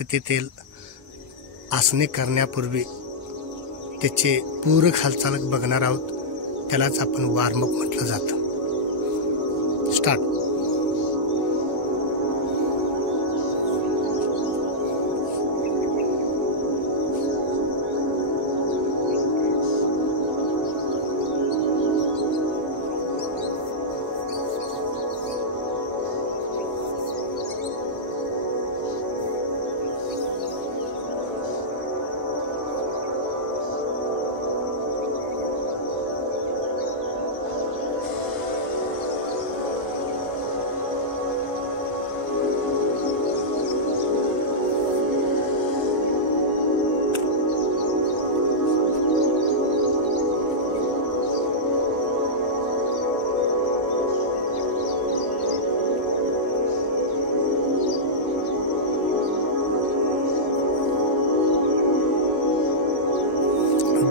तेथील आसने करण्यापूर्वी त्याचे पूरक हालचाल बघणार आहोत. त्यालाच आपण वॉर्मअप म्हटलं जातं. स्टार्ट.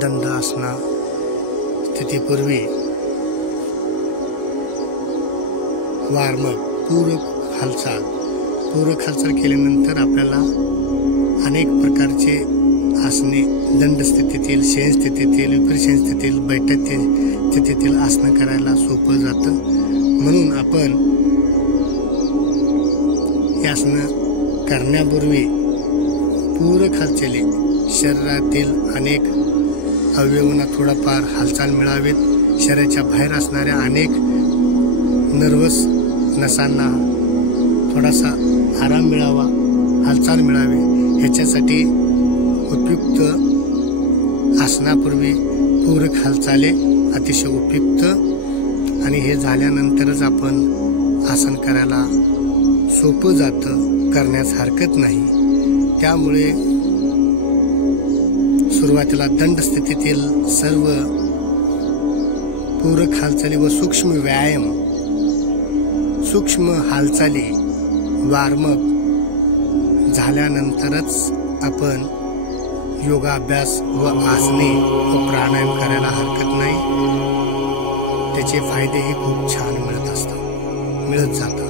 दंडासना स्थितीपूर्वी वॉर्मअप पूरक हालचाल केल्यानंतर आपल्याला अनेक प्रकारचे आसने दंड स्थितीतील, शयन स्थितीतील, विपरीत शयन स्थितीतील, बैठक स्थितीतील आसनं करायला सोपं जातं. म्हणून आपण ही आसनं करण्यापूर्वी पूरक हालचाली शरीरातील अनेक अवयवांना थोडाफार हालचाल मिळावेत. शरीराच्या बाहेर असणाऱ्या अनेक नर्वस नसांना थोडासा आराम मिळावा, हालचाल मिळावी. ह्याच्यासाठी उपयुक्त आसनापूर्वी पूरक हालचाली अतिशय उपयुक्त, आणि हे झाल्यानंतरच आपण आसन करायला सोपं जातं, करण्यास हरकत नाही. त्यामुळे सुरुवातीला दंड स्थितीतील सर्व पूरक हालचाली व सूक्ष्म व्यायाम, सूक्ष्म हालचाली वॉर्मअप झाल्यानंतरच आपण योगाभ्यास व आसने व प्राणायाम करायला हरकत नाही. त्याचे फायदेही खूप छान मिळत जातात.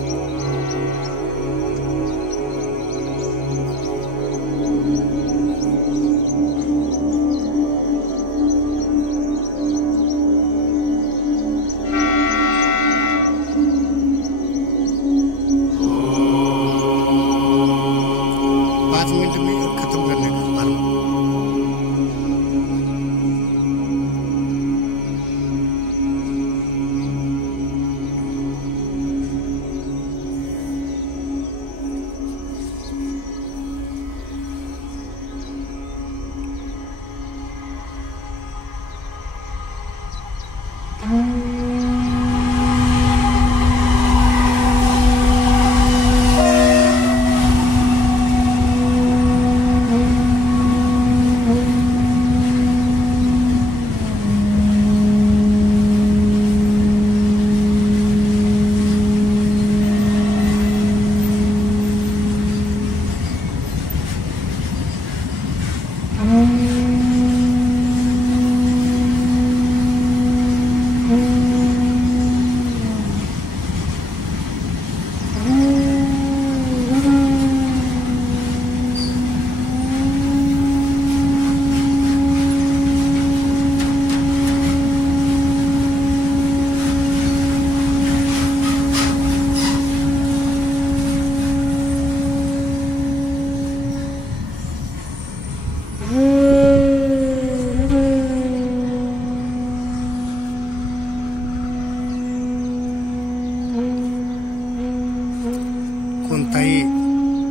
कोणताही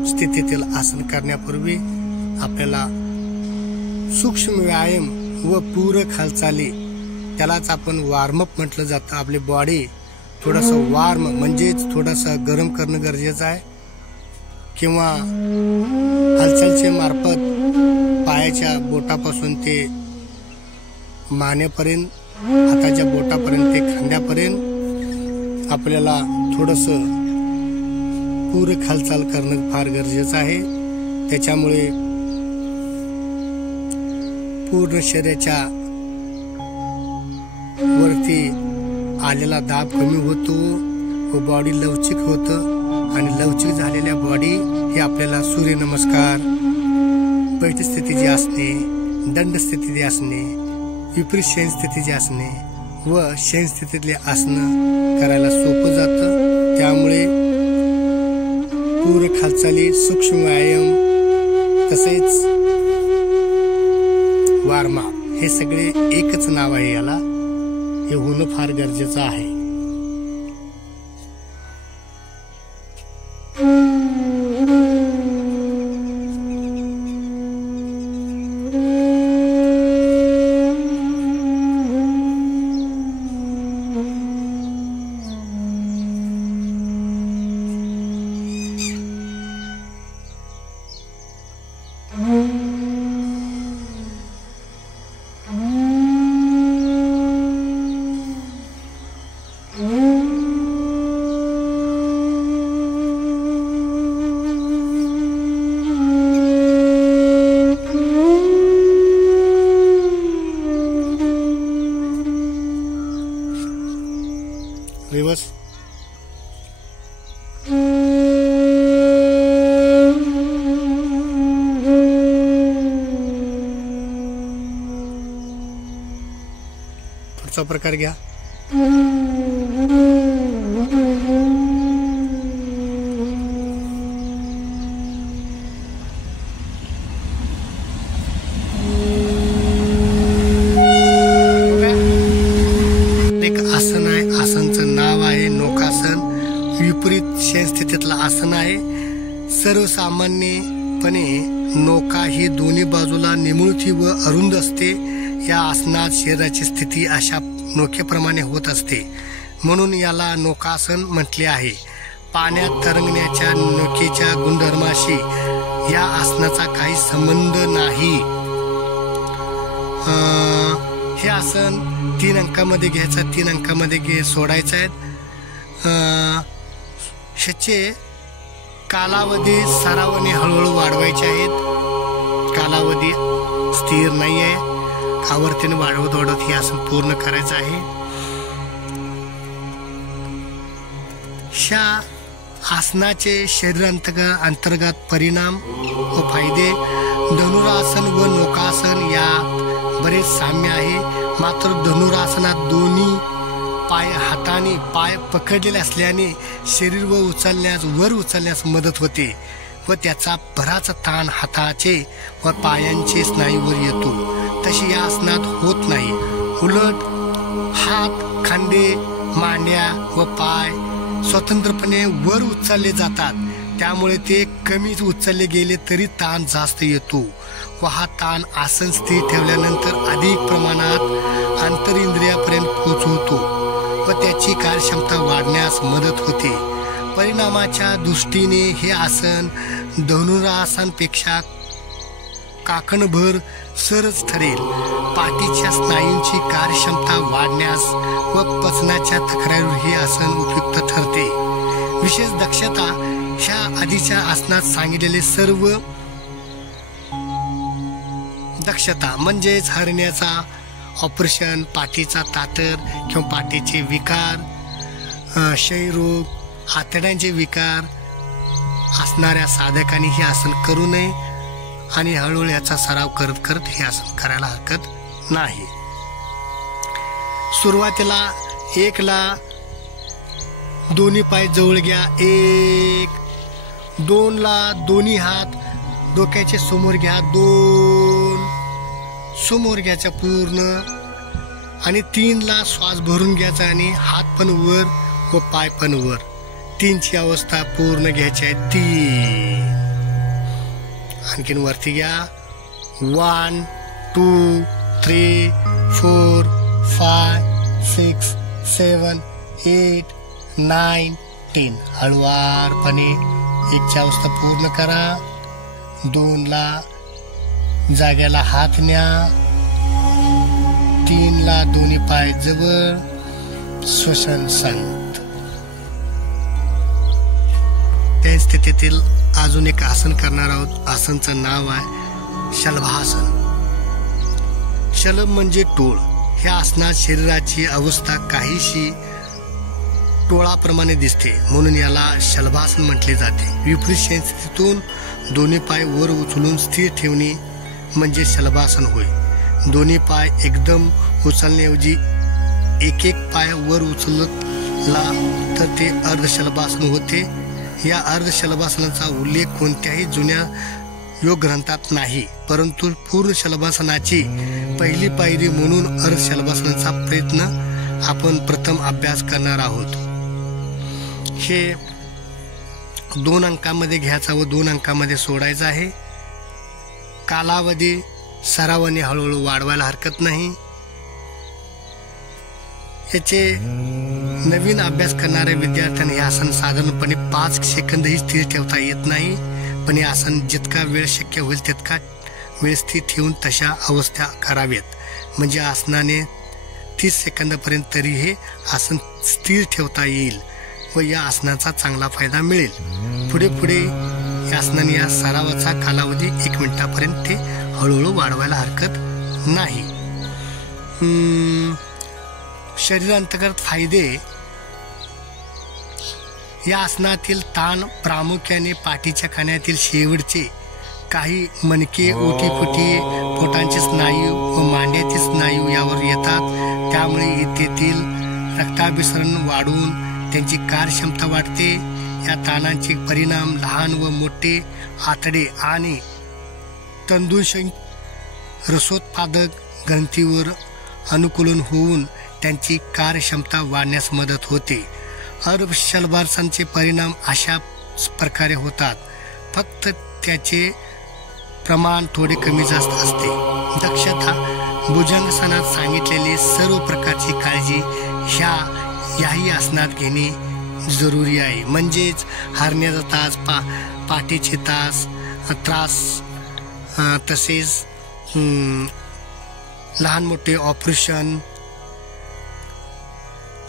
स्थितीतील आसन करण्यापूर्वी आपल्याला सूक्ष्म व्यायाम व पूरक हालचाली, त्यालाच आपण वॉर्मअप म्हटलं जातं. आपली बॉडी थोडंसं वॉर्म म्हणजेच थोडंसं गरम करणं गरजेचं आहे. किंवा हालचालचे मार्फत पायाच्या बोटापासून ते मानेपर्यंत, हाताच्या बोटापर्यंत ते खांद्यापर्यंत आपल्याला थोडंसं पूरक हालचाल करणं फार गरजेचं आहे. त्याच्यामुळे पूर्ण शरीराच्या वरती आलेला दाब कमी होतो व बॉडी लवचिक होतं, आणि लवचिक झालेल्या बॉडी हे आपल्याला सूर्यनमस्कार, बैठ स्थितीची असणे, दंड स्थितीची असणे, विपरीत शयन स्थितीची असणे व शयन स्थितीतले आसनं करायला सोपं जातं. त्यामुळे पूरक हालचाली, सूक्ष्म व्यायाम तसेच वार्मा हे सगळे एकच नाव आहे याला. हे होणं फार गरजेचं आहे. रिवर्स. पुढचा प्रकार घ्या. एक आसन आहे, आसनचं नाव आहे नौकासन. विपरीत शयन स्थितीतलं आसन आहे. सर्वसामान्यपणे नौका ही दोन्ही बाजूला निमुळती व अरुंद असते. या आसनात शरीराची स्थिती अशा नौकेप्रमाणे होत असते, म्हणून याला नौकासन म्हटले आहे. पाण्यात तरंगण्याच्या नौकेच्या गुणधर्माशी या आसनाचा काही संबंध नाही. हे आसन 3 अंकामध्ये घ्यायचं, 3 अंकामध्ये सोडायचं आहे. ह्याचे कालावधी सरावाने हळूहळू वाढवायचे आहेत. कालावधी स्थिर नाही आहे. आवर्तीने वाढवत हे आसन पूर्ण करायचं आहे. ह्या आसनाचे शरीरांतर्गत परिणाम व फायदे. धनुरासन व नौकासन यात बरेच साम्य आहे. मात्र धनुरासनात दोन्ही पाय हाताने पाय पकडलेले असल्याने शरीर वर उचलण्यास मदत होते व त्याचा बराच ताण हाताचे व पायांचे स्नायूवर येतो. तशी या आसनात होत नाही. उलट हात, खांदे, मांड्या व पाय स्वतंत्रपणे वर उचलले जातात. त्यामुळे ते कमी उचलले गेले तरी ताण जास्त येतो व हा ताण आसन स्थिर ठेवल्यानंतर अधिक प्रमाणात आंतरिंद्रियापर्यंत पोहोचवतो व त्याची कार्यक्षमता वाढण्यास मदत होते. परिणामाच्या दृष्टीने हे आसन धनुरासनापेक्षा काकणभर सरस ठरेल. पाठीच्या स्नायूंची कार्यक्षमता वाढण्यास व पचनाच्या तक्रारीवर हे आसन उपयुक्त ठरते. विशेष दक्षता. ह्या आधीच्या आसनात सांगितलेले सर्व दक्षता म्हणजेच हरण्याचा ऑपरेशन, पाठीचा तातर किंवा पाठीचे विकार, क्षयरोग, आतड्यांचे विकार असणाऱ्या साधकांनी हे आसन करू नये आणि हळूहळू याचा सराव करत करत हे आसन करायला हरकत नाही. सुरुवातीला 1 ला दोन्ही पाय जवळ घ्या. 1, 2 ला दोन्ही हात डोक्याचे समोर घ्या. 2 समोर घ्यायचा पूर्ण आणि 3 ला श्वास भरून घ्यायचा आणि हात पण वर व पाय पण वर. 3 ची अवस्था पूर्ण घ्यायची आहे. 3 आणखीन वरती घ्या. 1, 2, 3, 4, 5, 6, 7, 8, 9, 10. हळुवारपणे 1 ची अवस्था पूर्ण करा. 2 ला जाग्याला हात न्या. 3 ला दोन्ही पाय जवळ. श्वसन संत. त्या स्थितीतील अजून एक आसन करणार आहोत. आसनचं नाव आहे शलभासन. शलभ म्हणजे टोळ. ह्या आसनात शरीराची अवस्था काहीशी टोळाप्रमाणे दिसते, म्हणून याला शलभासन म्हटले जाते. विपरीत शयनस्थितीतून दोन्ही पाय वर उचलून स्थिर ठेवणे म्हणजे शलभासन होय. दोन्ही पाय एकदम उचलण्याऐवजी एक एक पाय वर उचलला तर ते अर्धशलभासन होते. या अर्धशलभासनाचा उल्लेख कोणत्याही जुन्या योग ग्रंथात नाही, परंतु पूर्ण शलभासनाची पहिली पायरी म्हणून अर्धशलभासनाचा प्रयत्न आपण प्रथम अभ्यास करणार आहोत. हे 2 अंकामध्ये घ्यायचा व 2 अंकामध्ये सोडायचा आहे. कालावधी सरावाने हळूहळू वाढवायला हरकत नाही. याचे नवीन अभ्यास करणाऱ्या विद्यार्थ्यांना हे आसन साधारणपणे 5 सेकंदही स्थिर ठेवता येत नाही, पण हे आसन जितका वेळ शक्य होईल तितका वेळ स्थिर ठेवून तशा अवस्था करावेत, म्हणजे आसनाने 30 सेकंदापर्यंत तरी हे आसन स्थिर ठेवता येईल व या आसनाचा चांगला फायदा मिळेल. पुढे पुढे या आसनाने या सरावाचा कालावधी 1 मिनिटापर्यंत ते हळूहळू वाढवायला हरकत नाही. शरीरांतर्गत फायदे. या आसनातील ताण प्रामुख्याने पाठीच्या कण्यातील शेवटचे काही मणके, ओटीपोटी, पोटांचे स्नायू व मांड्याचे स्नायू यावर येतात. त्यामुळे येथील रक्ताभिसरण वाढून त्यांची कार्यक्षमता वाढते. या ताणांचे परिणाम लहान व मोठे आतडे आणि तंतुसंयुक्त रसोत्पादक ग्रंथीवर अनुकूलन होऊन त्यांची कार्यक्षमता वाढण्यास मदत होते. अर्धशलभासनाचे परिणाम अशा प्रकारे होतात, फक्त त्याचे प्रमाण थोडे कमी जास्त असते. दक्षता. भुजंगासनात सांगितलेली सर्व प्रकारची काळजी याही आसनात घेणे जरुरी आहे. म्हणजेच हरण्याचा पाठीचे त्रास तसेच लहान मोठे ऑपरेशन,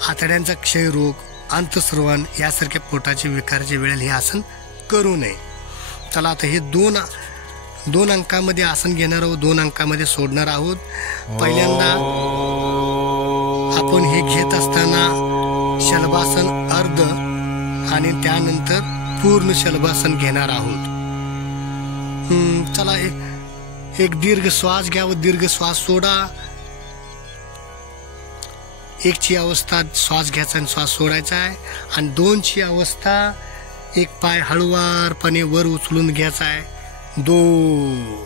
आतड्यांचा क्षयरोग, अंतस्रवण यासारख्या पोटाचे विकाराच्या वेळेला हे आसन करू नये. चला आता हे 2 अंकामध्ये आसन घेणार आहोत, 2 अंकामध्ये सोडणार आहोत. पहिल्यांदा आपण हे घेत असताना शलभासन अर्ध आणि त्यानंतर पूर्ण शलभासन घेणार आहोत. चला एक दीर्घ श्वास घ्या व दीर्घ श्वास सोडा. 1 ची अवस्था श्वास घ्यायचा आणि श्वास सोडायचा आहे, आणि 2 ची अवस्था एक पाय हळुवारपणे वर उचलून घ्यायचा आहे. 2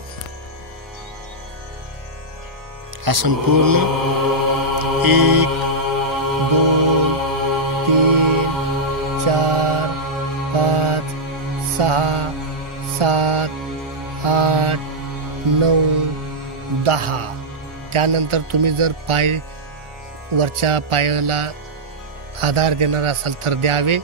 आसन पूर्ण. 1 2 3 4 5 6 7 8 9 10. त्यानंतर तुम्ही जर पाय वरच्या पायाला आधार देणार असाल तर द्यावे.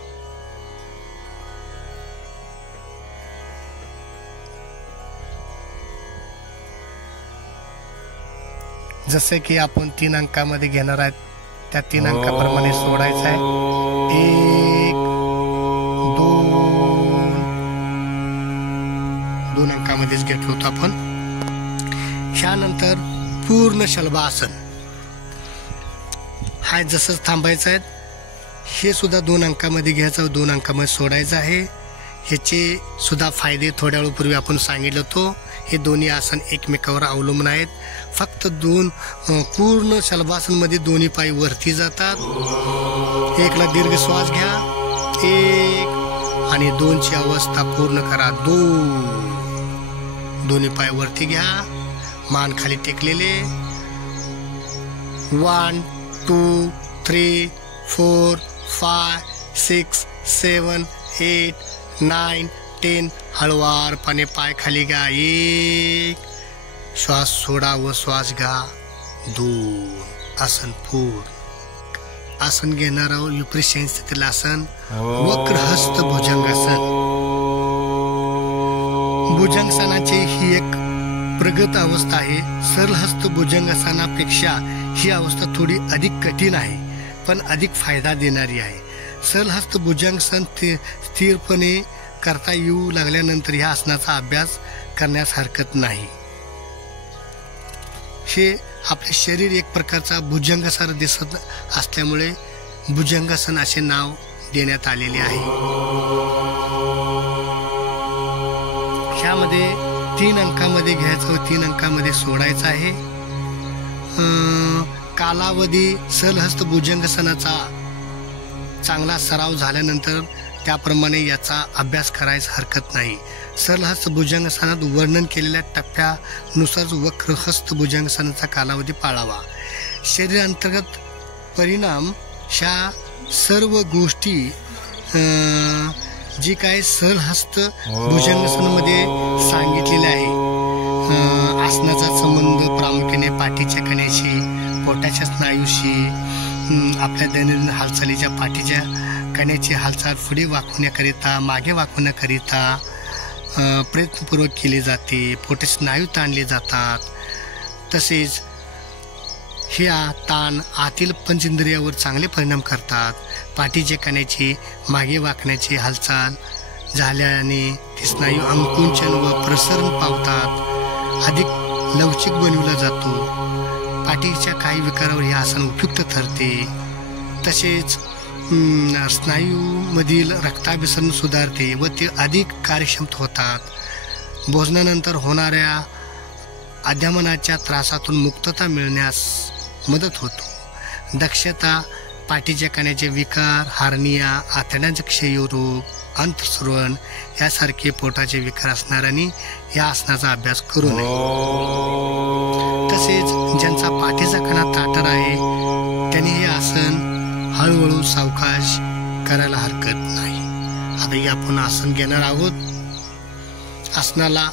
जसे की आपण 3 अंकामध्ये घेणार आहेत त्या 3 अंकाप्रमाणे सोडायचं आहे. 1 2 अंकामध्येच घेतलो होतो आपण. ह्यानंतर पूर्ण शलभासन हा जसंच थांबायचं आहे. हे सुद्धा 2 अंकामध्ये घ्यायचं, 2 अंकामध्ये सोडायचं आहे. ह्याचे सुद्धा फायदे थोड्या वेळपूर्वी आपण सांगितलं होतो. हे दोन्ही आसन एकमेकावर अवलंबून आहेत. फक्त पूर्ण शलभासन मध्ये दोन्ही पाय वरती जातात. 1 ला दीर्घ श्वास घ्या, 1 आणि 2 ची अवस्था पूर्ण करा. 2 दोन्ही पाय वरती घ्या, मान खाली टेकलेले. 1 2 3 4 5 6 7 8 9 10. हळुवारपणे पाय खाली घ्या. 1 श्वास सोडा व श्वास घ्या. 2 आसन पूर्ण. आसन घेणार आहोत विपरीत शयनस्थितीतील आसन, वक्रहस्त भुजंगासन. भुजंगासनाची ही एक प्रगत अवस्था आहे. सरलहस्त भुजंगासनापेक्षा ही अवस्था थोडी अधिक कठीण आहे, पण अधिक फायदा देणारी आहे. सरलहस्त भुजंगासन स्थिरपणे करता येऊ लागल्यानंतर ह्या आसनाचा अभ्यास करण्यास हरकत नाही. हे आपले शरीर एक प्रकारचा भुजंगासारखं दिसत असल्यामुळे भुजंगासन असे नाव देण्यात आलेले आहे. ह्यामध्ये 3 अंकामध्ये घ्यायचं व 3 अंकामध्ये सोडायचं आहे. कालावधी सलहस्त भुजंगासनाचा चांगला सराव झाल्यानंतर त्याप्रमाणे याचा अभ्यास करायचा हरकत नाही. सरलहस्त भुजंगासनात वर्णन केलेल्या टप्प्यानुसार वक्रहस्त भुजंगासनाचा कालावधी पाळावा. शरीरांतर्गत परिणाम ह्या सर्व गोष्टी जी काय सरलहस्त भुजंगासनामध्ये सांगितलेले आहे. आसनाचा संबंध प्रामुख्याने पाठीच्या कण्याशी, पोटाच्या स्नायूशी, आपल्या दैनंदिन हालचालीच्या पाठीच्या कण्याची हालचाल पुढे वाकवण्याकरिता, मागे वाकवण्याकरिता प्रयत्नपूर्वक केली जाते. पोटे स्नायू ताणले जातात. तसेच ह्या ताण आतील पंचेंद्रियावर चांगले परिणाम करतात. पाठीच्या कण्याची मागे वाकण्याची हालचाल झाल्याने ते स्नायू अंकुंचन व प्रसरण पावतात. अधिक लवचिक बनविला जातो. पाठीच्या काही विकारावर हे आसन उपयुक्त ठरते. तसेच स्नायूमधील रक्ताभिसरण सुधारते व ते अधिक कार्यक्षम होतात. भोजनानंतर होणाऱ्या आध्यामनाच्या त्रासातून मुक्तता मिळण्यास मदत होतो. दक्षता, पाठीच्या कण्याचे विकार, हार्निया, आतड्यांचा क्षयरोग, अंतस्रवण यासारखे पोटाचे विकार असणाऱ्यांनी या आसनाचा अभ्यास करू नये. तसेच ज्यांचा पाठीचा कणा ताठर आहे त्यांनी हे आसन हळूहळू सावकाश करायला हरकत नाही. आता आपण आसन घेणार आहोत. आसनाला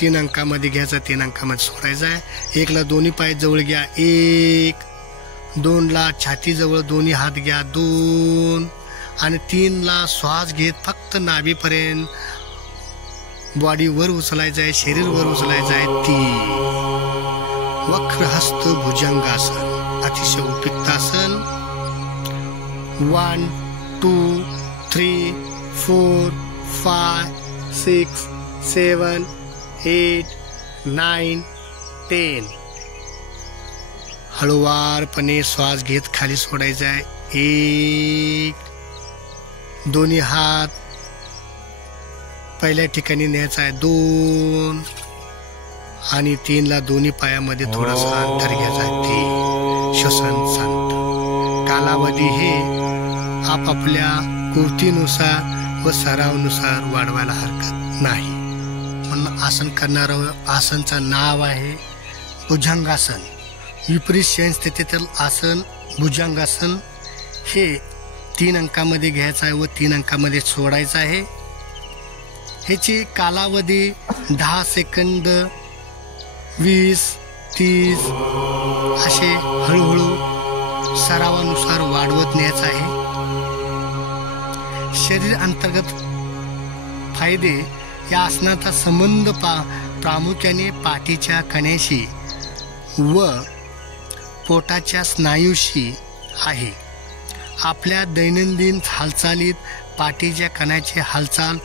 3 अंकामध्ये घ्यायचा, 3 अंकामध्ये सोडायचा आहे. 1 ला दोन्ही पाय जवळ घ्या, 1. 2 ला छाती जवळ दोन्ही हात घ्या, 2. आणि 3 ला श्वास घेत फक्त नाभीपर्यंत बॉडी वर उचलायचं आहे, शरीर वर उचलायचं आहे, 3. वक्रहस्त भुजंगासन अतिशय उपयुक्त आसन. 1 2 3 4 5 6 7 8 9 10. हळूवारपणे श्वास घेत खाली सोडायचा आहे. 1. दोन्ही हात पहिल्या ठिकाणी न्यायचा आहे. 2 आणि 3 ला दोन्ही पायामध्ये थोडासा अंतर घ्यायचा आहे. 3. श्वसन शांत. कालावधी हे आपापल्या कृतीनुसार व सरावानुसार वाढवायला हरकत नाही. म्हणून आसन करणारं आसनचं नाव आहे भुजंगासन. विपरीत शयन स्थितीतील आसन भुजंगासन हे 3 अंकामध्ये घ्यायचं आहे व 3 अंकामध्ये सोडायचं आहे. ह्याची कालावधी 10 सेकंद, 20, 30 असे हळूहळू सरावानुसार वाढवत न्यायचं आहे. शरीर अंतर्गत फायदे. या आसनाचा संबंध प्रामुख्याने पाठीच्या कण्याशी व पोटाच्या स्नायूशी आहे. आपल्या दैनंदिन हालचालीत पाठीच्या कण्याची हालचाल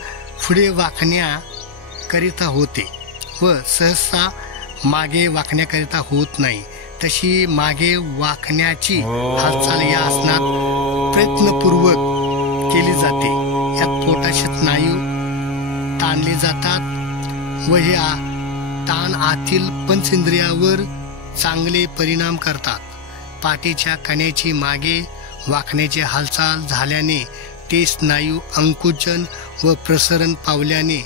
पुढे वाकण्याकरिता होते व सहसा मागे वाकण्याकरिता होत नाही. तशी मागे वाकण्याची हालचाल या आसनात प्रयत्नपूर्वक केली जाते. यात पोटाचे स्नायू ताणले जातात व हे ताण आतील पंचेंद्रियावर चांगले परिणाम करतात. पाठीच्या कण्याची मागे वाकण्याची हालचाल झाल्याने ते स्नायू अंकुचन व प्रसरण पावल्याने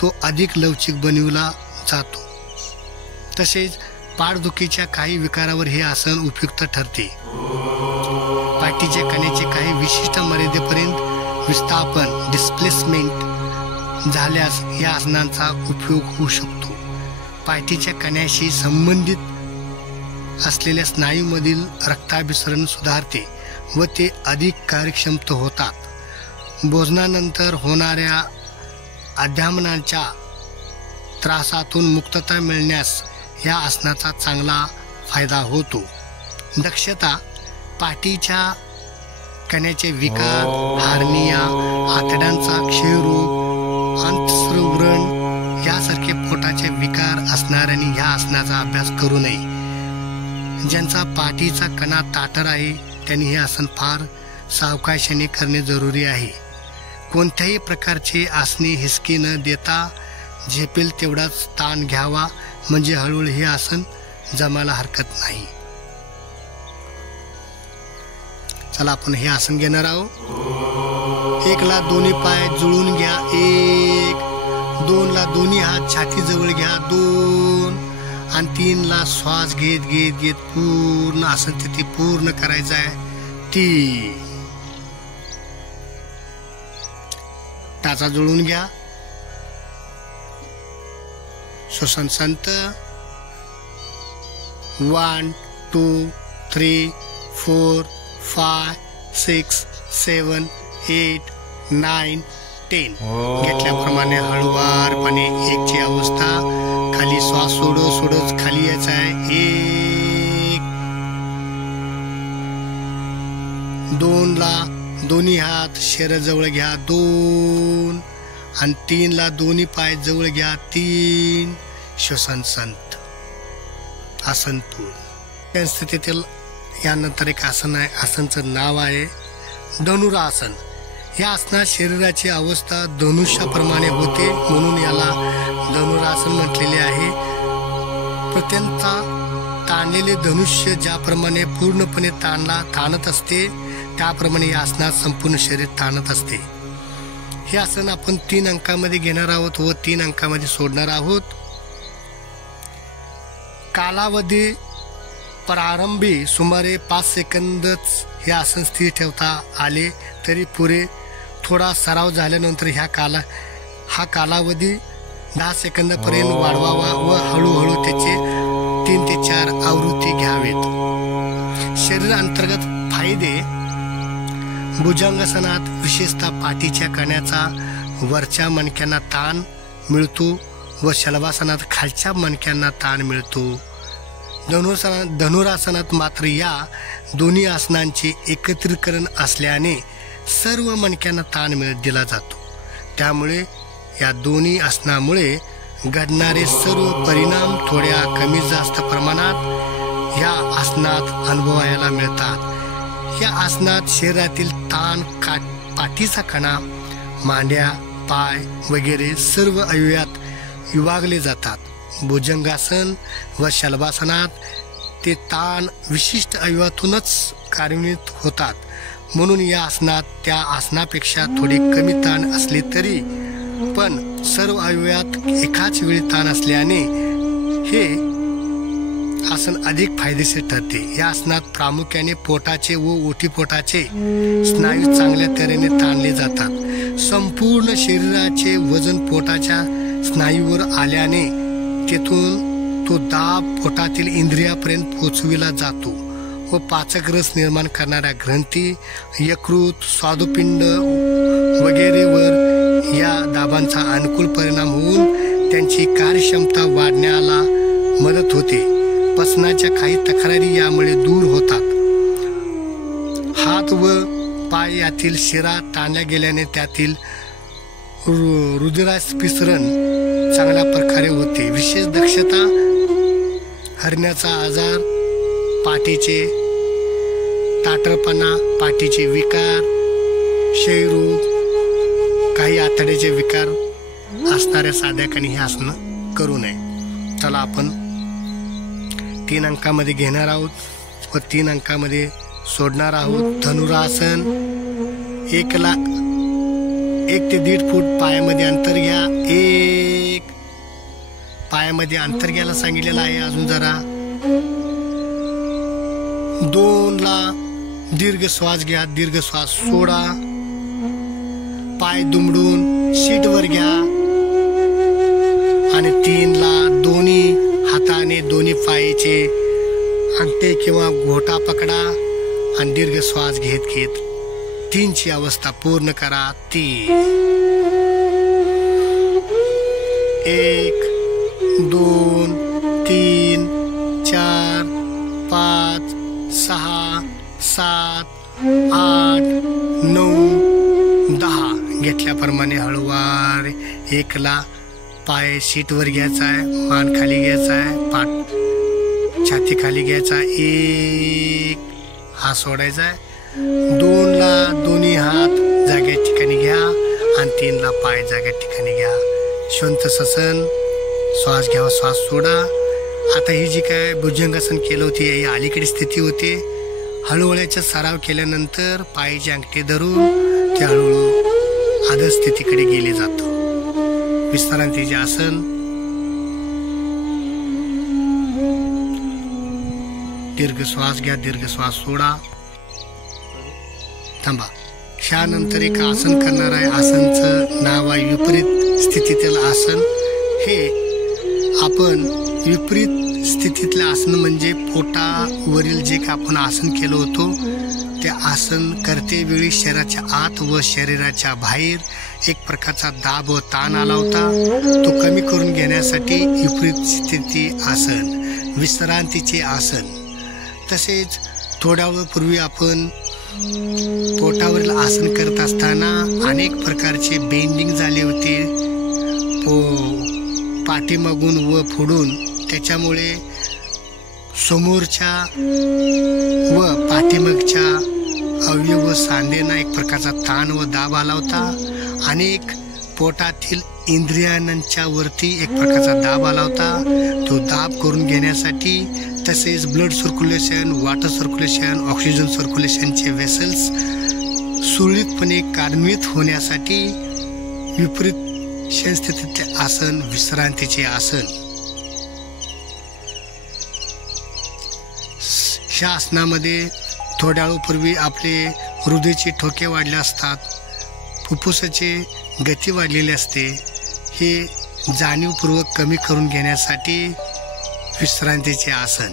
तो अधिक लवचिक बनविला जातो. तसेच पाठदुखीच्या काही विकारावर हे आसन उपयुक्त ठरते. पाठीच्या कण्याचे काही विशिष्ट मर्यादेपर्यंत विस्थापन डिस्प्लेसमेंट झाल्यास या आसनांचा उपयोग होऊ शकतो. पाठीच्या कण्याशी संबंधित असलेल्या स्नायूमधील रक्ताभिसरण सुधारते व ते अधिक कार्यक्षम होतात. भोजनानंतर होणाऱ्या आध्यामनाच्या त्रासातून मुक्तता मिळण्यास या आसनाचा चांगला फायदा होतो. दक्षता. पाठीच्या कण्याचे विकार, हार्निया, आतड्यांचा क्षयरोग, अंतस्रवण यासारखे पोटाचे विकार असणाऱ्यांनी ह्या आसनाचा अभ्यास करू नये. ज्यांचा पाठीचा कणा ताठर आहे त्याने हे आसन फार सावकाशाने करणे जरुरी आहे. कोणत्याही प्रकारचे आसने हिसकी न देता झेपेल तेवढाच ताण घ्यावा, म्हणजे हळूहळू हे आसन जमायला हरकत नाही. चला आपण हे आसन घेणार आहोत. 1 ला दोन्ही पाय जुळून घ्या. 1, 2 ला दोन्ही हात छाती जवळ घ्या. 2 आणि 3 ला श्वास घेत घेत घेत पूर्ण आसन स्थिती पूर्ण करायचं आहे. 3 टाचा जुळून घ्या. श्वसन संत. 1 2 3 4 5 6 7 8 9 10 घेतल्याप्रमाणे हळूवारपणे 1 ची अवस्था खाली श्वास सोडत खाली यायचा आहे. 1 2 ला दोन्ही हात शेराजवळ घ्या. 2 आणि 3 ला दोन्ही पाय जवळ घ्या. 3 श्वसन संत. आसन पूर्ण. त्या स्थितीतील यानंतर एक आसन आहे. आसनचं नाव आहे धनुरासन. या आसनात शरीराची अवस्था धनुष्याप्रमाणे होते, म्हणून याला धनुरासन म्हटलेले आहे. प्रत्यंता ताणलेले धनुष्य ज्याप्रमाणे पूर्णपणे ताणत असते, त्याप्रमाणे या आसनात संपूर्ण शरीर ताणत असते. हे आसन आपण 3 अंकामध्ये घेणार आहोत व 3 अंकामध्ये सोडणार आहोत. कालावधी प्रारंभी सुमारे 5 सेकंदच हे आसन स्थिर ठेवता आले तरी पुरे. थोडा सराव झाल्यानंतर हा कालावधी 10 सेकंदापर्यंत वाढवावा व हळूहळू त्याचे 3 ते 4 आवृत्ती घ्यावेत. शरीर अंतर्गत फायदे. भुजंगासनात विशेषतः पाठीच्या कण्याचा वरच्या मणक्यांना ताण मिळतो व शलभासनात खालच्या मणक्यांना ताण मिळतो. धनुरासनात मात्र या दोन्ही आसनांचे एकत्रीकरण असल्याने सर्व मणक्यांना ताण दिला जातो. त्यामुळे या दोन्ही आसनामुळे घडणारे सर्व परिणाम थोड्या कमी जास्त प्रमाणात या आसनात अनुभवायला मिळतात. या आसनात शरीरातील ताण, पाठीचा कणा, मांड्या, पाय वगैरे सर्व अवयवात विभागले जातात. भुजंगासन व शलभासनात ते ताण विशिष्ट अवयवातूनच कार्यान्वित होतात, म्हणून या आसनात त्या आसनापेक्षा थोडे कमी ताण असले तरी पण सर्व अवयवात एकाच वेळी ताण असल्याने हे आसन अधिक फायदेशीर ठरते. या आसनात प्रामुख्याने पोटाचे व ओटीपोटाचे स्नायू चांगल्या तऱ्हेने ताणले जातात. संपूर्ण शरीराचे वजन पोटाच्या स्नायूवर आल्याने तेथून तो दाब पोटातील इंद्रियापर्यंत पोचविला जातो व पाचक रस निर्माण करणाऱ्या ग्रंथी, यकृत, स्वादुपिंड वगैरेवर या दाबांचा अनुकूल परिणाम होऊन त्यांची कार्यक्षमता वाढण्याला मदत होते. पचनाच्या काही तक्रारी यामुळे दूर होतात. हात व पाय यातील शिरा ताणल्या गेल्याने त्यातील रुधिराभिसरण चांगल्या प्रकारे होते. विशेष दक्षता, हरण्याचा आजार, पाठीचे ताठरपणा, पाठीचे विकार, क्षयरोग, काही आतड्याचे विकार असणाऱ्या साध्याकानी हे आसनं करू नये. चला आपण 3 अंकामध्ये घेणार आहोत व 3 अंकामध्ये सोडणार आहोत. धनुरासन. 1 ते 1.5 फूट पायामध्ये अंतर घ्या. 1 पायामध्ये अंतर घ्यायला सांगितलेलं आहे. अजून जरा 2 ला दीर्घ श्वास घ्या. दीर्घ श्वास सोडा. पाय दुमडून शीटवर घ्या. आणि 3 ला दोन्ही हाताने दोन्ही पायाचे अंगठे किंवा घोटा पकडा आणि दीर्घ श्वास घेत घेत 3 ची अवस्था पूर्ण करा. 3 1 2 3 4 5 6 7 8 9 10 घेतल्याप्रमाणे हळूवार 1 ला पाय शीटवर घ्यायचा आहे, मान खाली घ्यायचा आहे, पाठ छाती खाली घ्यायचा. 1 हा सोडायचा आहे. 2ला दोन्ही हात जाग्या ठिकाणी घ्या आणि 3ला पाय जाग्या ठिकाणी घ्या. श्वास श्वसन, श्वास घ्यावा, श्वास सोडा. आता ही जी काय भुजंगासन केलं होते ही अलीकडे स्थिती होते. हळूहळूचा सराव केल्यानंतर पायाची अंगठी धरून ते हळूहळू आदर स्थितीकडे गेले जातो. विश्रांतीचे आसन. दीर्घ श्वास घ्या, दीर्घ श्वास सोडा. थांबा. त्यानंतर एक आसन करणार आहे. आसनचं नाव आहे विपरीत स्थितीतील आसन. हे आपण विपरीत स्थितीतलं आसन म्हणजे पोटावरील जे का आपण आसन केलं होतो ते आसन करते वेळी शरीराच्या आत व शरीराच्या बाहेर एक प्रकारचा दाब व ताण आला होता. तो कमी करून घेण्यासाठी विपरीत स्थिती आसन, विश्रांतीचे आसन. तसेच थोड्या वेळापूर्वी आपण पोटावरील आसन करत असताना अनेक प्रकारचे बेंडिंग झाले होते. पाठीमागून व पुढून, त्याच्यामुळे समोरच्या व पाठीमागच्या अवयव व सांधेना एक प्रकारचा ताण व दाब आला होता. अनेक पोटातील इंद्रियांच्या वरती एक प्रकारचा दाब आला होता. तो दाब करून घेण्यासाठी तसेच blood circulation, water circulation, oxygen सर्क्युलेशनचे वेसल्स सुरळीतपणे कार्यान्वित होण्यासाठी विपरीत स्थितीचे आसन, विश्रांतीचे आसन. ह्या आसनामध्ये थोड्या वेळापूर्वी आपले हृदयाचे ठोके वाढले असतात, फुफ्फुसाची गती वाढलेली असते. हे जाणीवपूर्वक कमी करून घेण्यासाठी विश्रांतीचे आसन.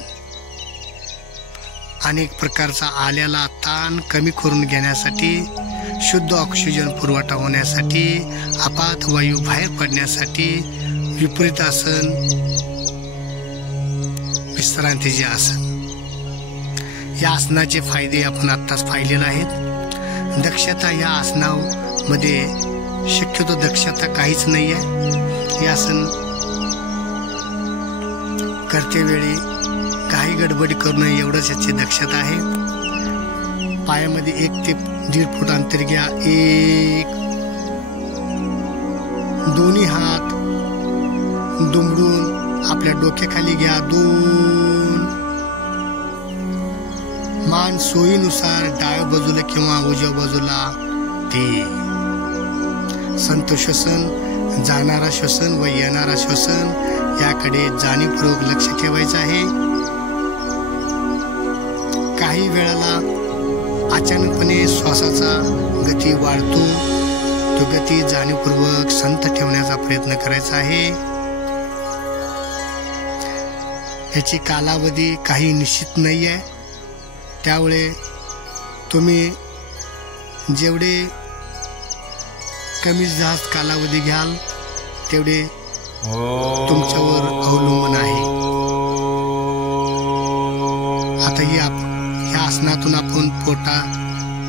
अनेक प्रकारचा आलेला ताण कमी करून घेण्यासाठी, शुद्ध ऑक्सिजन पुरवठा होण्यासाठी, अपात वायू बाहेर पडण्यासाठी विपरीत आसन, विश्रांतीचे आसन. या आसनाचे फायदे आपण आत्ताच पाहिलेले आहेत. दक्षता या आसनामध्ये शक्यतो दक्षता काहीच नाही आहे. हे आसन करते वेळी काही गडबडी करू नये एवढंच याची दक्षता आहे. पायामध्ये 1 ते 1.5 फूट अंतर घ्या. 1, दोन्ही हात दुमडून आपल्या डोक्याखाली घ्या. 2, मान सोयीनुसार डाव्या बाजूला किंवा उजव्या बाजूला. 3, संत श्वसन, जाणारा श्वसन व येणारा श्वसन याकडे जाणीवपूर्वक लक्ष ठेवायचं आहे. काही वेळाला अचानकपणे श्वासाचा गती वाढतो. तो गती जाणीवपूर्वक संत ठेवण्याचा प्रयत्न करायचा आहे. याची कालावधी काही निश्चित नाही आहे. त्यामुळे तुम्ही जेवढे कमी जास्त कालावधी घ्याल तेवढे तुमच्यावर अवलंबून आहे. आता ह्या आसनातून आपण पोटावरील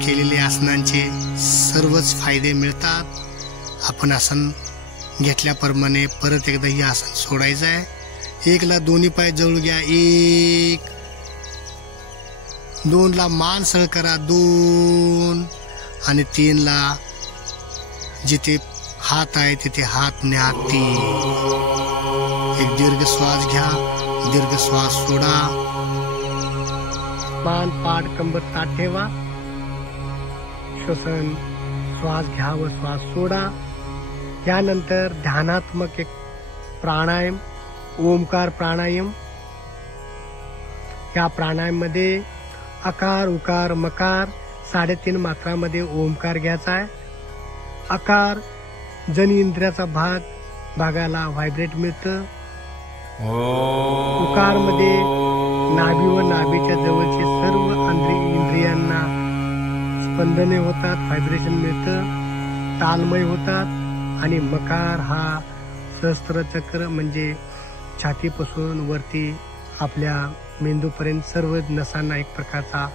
केलेले आसनांचे सर्वच फायदे मिळतात. आपण आसन घेतल्याप्रमाणे परत एकदा हे आसन सोडायचं आहे. 1ला दोन्ही पाय जवळ घ्या. 1, 2ला मान सरळ करा. 2 आणि 3ला जिथे हात आहे तिथे हात न्या. 3, एक दीर्घ श्वास घ्या, दीर्घ श्वास सोडा. मान, पाठ, कंबर ताठ ठेवा. श्वसन, श्वास घ्या व श्वास सोडा. त्यानंतर ध्यानात्मक एक प्राणायाम, ओमकार प्राणायाम. या प्राणायाम मध्ये अकार, उकार, मकार 3.5 मात्रामध्ये ओमकार घ्यायचा आहे. अकार जनी इंद्रियाचा भागाला व्हायब्रेट मिळतं. उकार मध्ये नाभी व नाभीच्या जवळचे सर्व इंद्रियांना स्पंदने होतात, व्हायब्रेशन मिळतं, तालमय होतात. आणि मकार हा सहस्त्र चक्र म्हणजे छातीपासून वरती आपल्या मेंदूपर्यंत सर्व नसांना एक प्रकारचा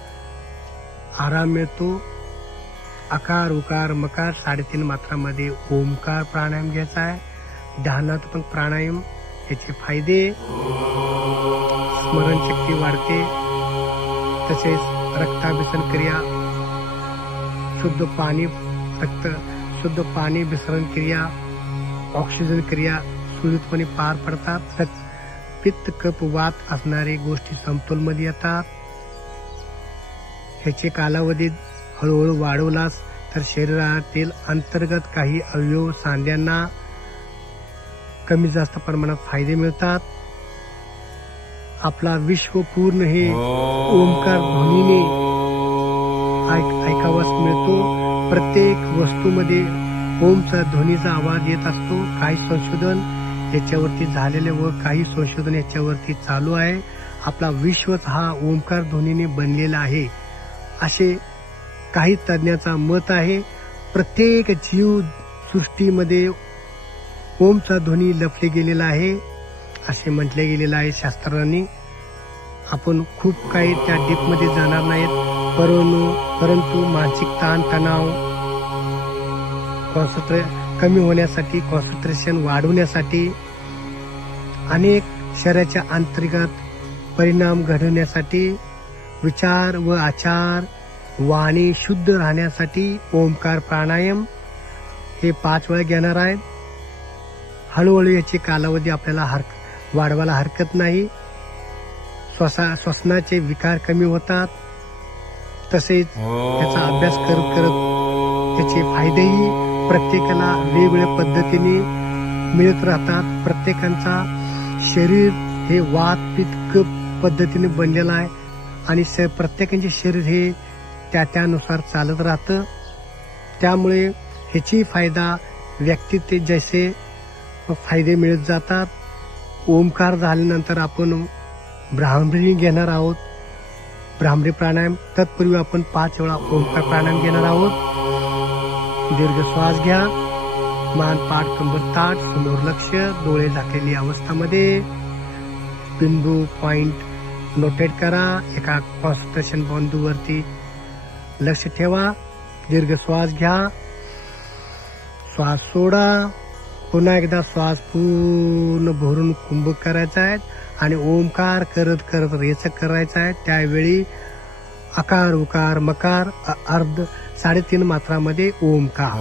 आराम मिळतो. अकार, उकार, मकार 3.5 मात्रामध्ये ओमकार प्राणायाम घ्यायचा आहे. ध्यानात्मक प्राणायाम, याचे फायदे: स्मरणशक्ती वाढते, तसेच रक्ताभिसरण क्रिया, शुद्ध पाणी भिसरण क्रिया, ऑक्सिजन क्रिया सुरळीतपणे पार पडतात. पित्त कफ वात असणारी गोष्टी समतोलमध्ये येतात. ह्याचे कालावधी हळूहळू वाढवलास तर शरीरातील अंतर्गत काही अवयव सांध्यांना कमी जास्त प्रमाणात फायदे मिळतात. आपला विश्व पूर्ण हे ओंकार ध्वनीने ऐकावास मिळतो. प्रत्येक वस्तूमध्ये ओमचा ध्वनीचा आवाज येत असतो. काही संशोधन याच्यावरती झालेले व काही संशोधन याच्यावरती चालू आहे. आपला विश्वच हा ओंकार ध्वनीने बनलेला आहे असे काही तज्ञांचा मत आहे. प्रत्येक जीव सृष्टीमध्ये ओमचा ध्वनी लपले गेलेला आहे असे म्हटले गेलेलं आहे शास्त्रांनी. आपण खूप काही त्या डीपमध्ये जाणार नाहीत, परंतु मानसिक ताण तणाव कमी होण्यासाठी, कॉन्सन्ट्रेशन वाढवण्यासाठी, अनेक शरीराच्या अंतर्गत परिणाम घडवण्यासाठी, विचार व आचार वाणी शुद्ध राहण्यासाठी ओंकार प्राणायाम हे 5 वेळा घेणार आहे. हळूहळू याची कालावधी आपल्याला वाढवायला हरकत नाही. श्वसनाचे विकार कमी होतात. तसेच त्याचा अभ्यास करत त्याचे फायदेही प्रत्येकाला वेगवेगळ्या पद्धतीने मिळत राहतात. प्रत्येकाचा शरीर हे वात पित्त कफ पद्धतीने बनलेलं आहे आणि प्रत्येकाचे शरीर हे त्यानुसार चालत राहतं. त्यामुळे ह्याची फायदा व्यक्ती जैसे फायदे मिळत जातात. ओंकार झाल्यानंतर आपण ब्राह्मरी घेणार आहोत, ब्राह्मरी प्राणायाम. तत्पूर्वी आपण 5 वेळा ओंकार प्राणायाम घेणार आहोत. दीर्घ श्वास घ्या. मान पाठ कंबर ताठ, समोर लक्ष, डोळे झाकलेली अवस्थामध्ये बिंदू पॉइंट नोटेट करा. एका कॉन्सन्ट्रेशन बिंदूवरती लक्ष ठेवा. दीर्घ श्वास घ्या, श्वास सोडा. पुन्हा एकदा श्वास पूर्ण भरून कुंभ करायचा आहे आणि ओंकार करत करत रेचक करायचा आहे. त्यावेळी अकार उकार मकार अर्ध 3.5 मात्रामध्ये ओंकार.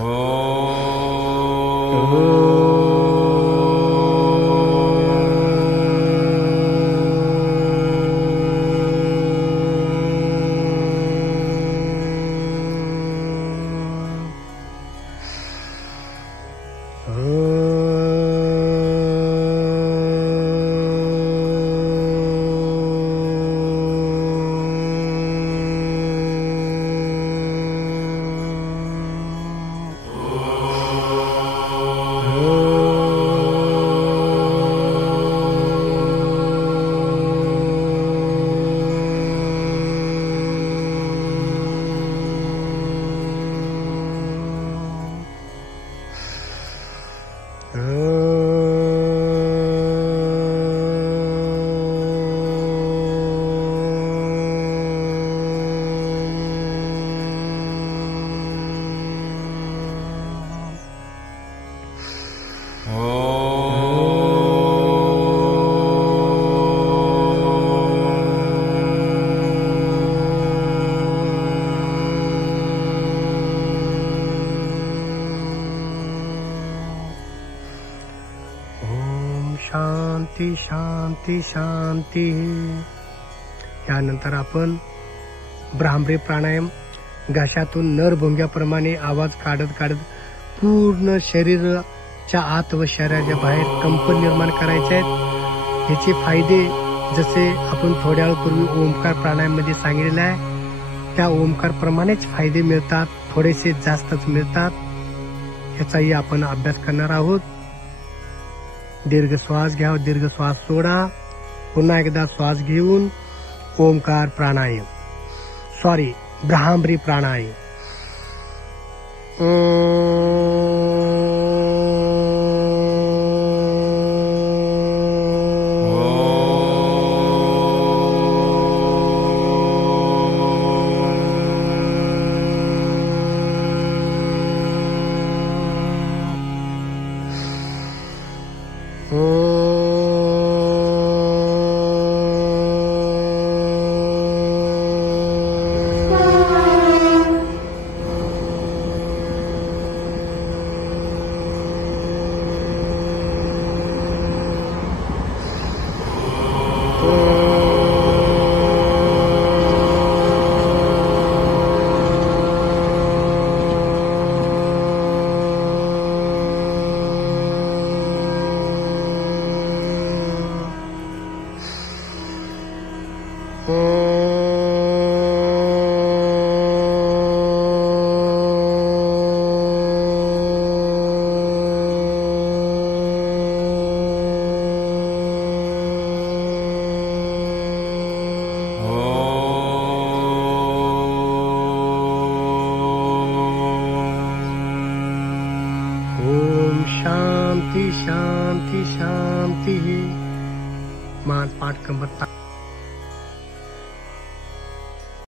शांती शांती शांती. यानंतर आपण ब्राह्मरी प्राणायाम घशातून नरभुंग्याप्रमाणे आवाज काढत काढत पूर्ण शरीराच्या आत व शरीराच्या बाहेर कंपन निर्माण करायचे आहेत. ह्याचे फायदे जसे आपण थोड्या वेळापूर्वी ओंकार प्राणायाम मध्ये सांगितलेले आहे त्या ओंकार प्रमाणेच फायदे मिळतात, थोडेसे जास्तच मिळतात. ह्याचाही आपण अभ्यास करणार आहोत. दीर्घ श्वास घ्या, दीर्घ श्वास सोडा. पुन्हा एकदा श्वास घेऊन ओंकार प्राणायाम, ब्राह्मरी प्राणायाम. शांति शांति शांति मान पाठ कंबर